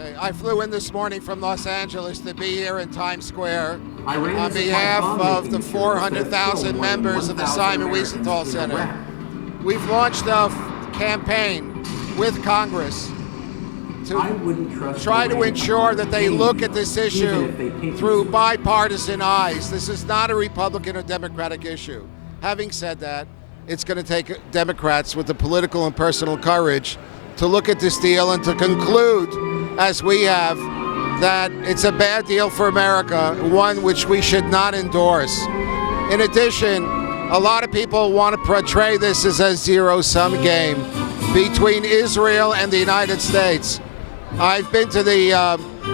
Okay, I flew in this morning from Los Angeles to be here in Times Square on behalf of the 400,000 members of the Simon Wiesenthal Center. We've launched a campaign with Congress to try to ensure that they look at this issue through bipartisan eyes. This is not a Republican or Democratic issue. Having said that, it's going to take Democrats with the political and personal courage to look at this deal and to conclude, as we have, that it's a bad deal for America, one which we should not endorse. In addition, a lot of people want to portray this as a zero-sum game between Israel and the United States. I've been to the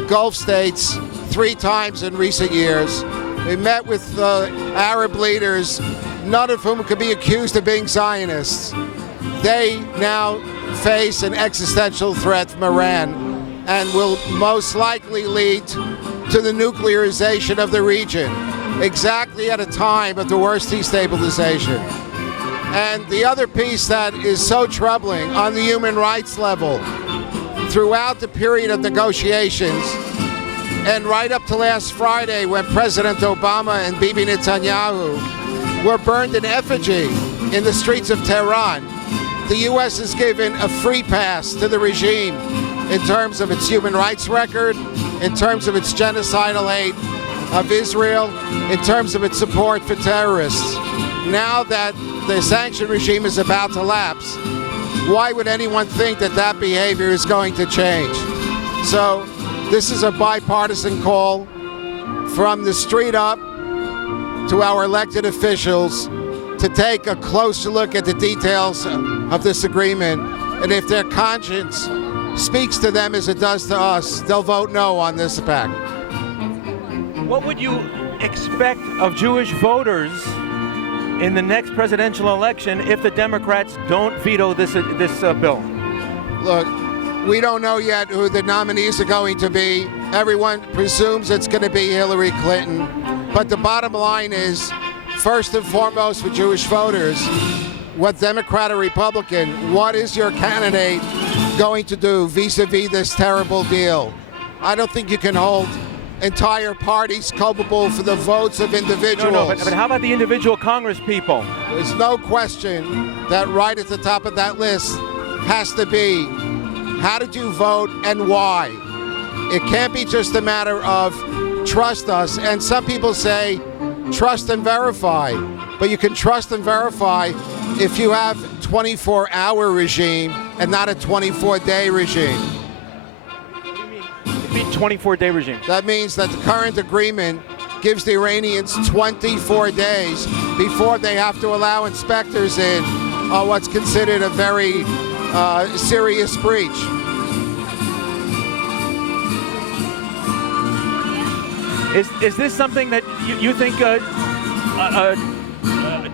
Gulf states 3 times in recent years. We met with Arab leaders, none of whom could be accused of being Zionists. They now face an existential threat from Iran and will most likely lead to the nuclearization of the region, exactly at a time of the worst destabilization. And the other piece that is so troubling on the human rights level, throughout the period of negotiations, and right up to last Friday when President Obama and Bibi Netanyahu were burned in effigy in the streets of Tehran, the U.S. has given a free pass to the regime in terms of its human rights record, in terms of its genocidal aid of Israel, in terms of its support for terrorists. Now that the sanction regime is about to lapse, why would anyone think that that behavior is going to change? So this is a bipartisan call from the street up to our elected officials to take a closer look at the details of this agreement, and if their conscience speaks to them as it does to us, they'll vote no on this pact. What would you expect of Jewish voters in the next presidential election if the Democrats don't veto this bill? Look, we don't know yet who the nominees are going to be. Everyone presumes it's going to be Hillary Clinton, but the bottom line is, first and foremost for Jewish voters, what Democrat or Republican, what is your candidate going to do vis-a-vis this terrible deal? I don't think you can hold entire parties culpable for the votes of individuals. No, but how about the individual Congress people? There's no question that right at the top of that list has to be, how did you vote and why? It can't be just a matter of trust us, and some people say trust and verify, but you can trust and verify if you have a 24-hour regime and not a 24-day regime. What do you mean 24-day regime? That means that the current agreement gives the Iranians 24 days before they have to allow inspectors in on what's considered a very serious breach. Is this something that you think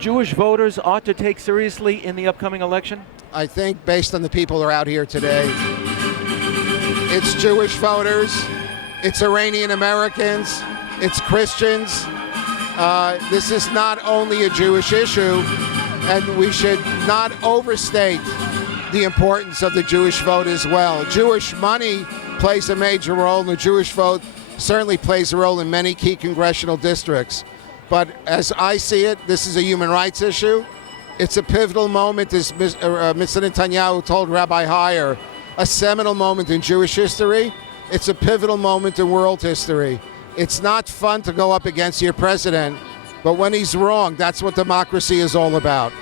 Jewish voters ought to take seriously in the upcoming election? I think based on the people who are out here today, it's Jewish voters, it's Iranian Americans, it's Christians. This is not only a Jewish issue, and we should not overstate the importance of the Jewish vote as well. Jewish money plays a major role, and the Jewish vote certainly plays a role in many key congressional districts. But as I see it, this is a human rights issue. It's a pivotal moment, as Mr. Netanyahu told Rabbi Heyer, a seminal moment in Jewish history. It's a pivotal moment in world history. It's not fun to go up against your president, but when he's wrong, that's what democracy is all about.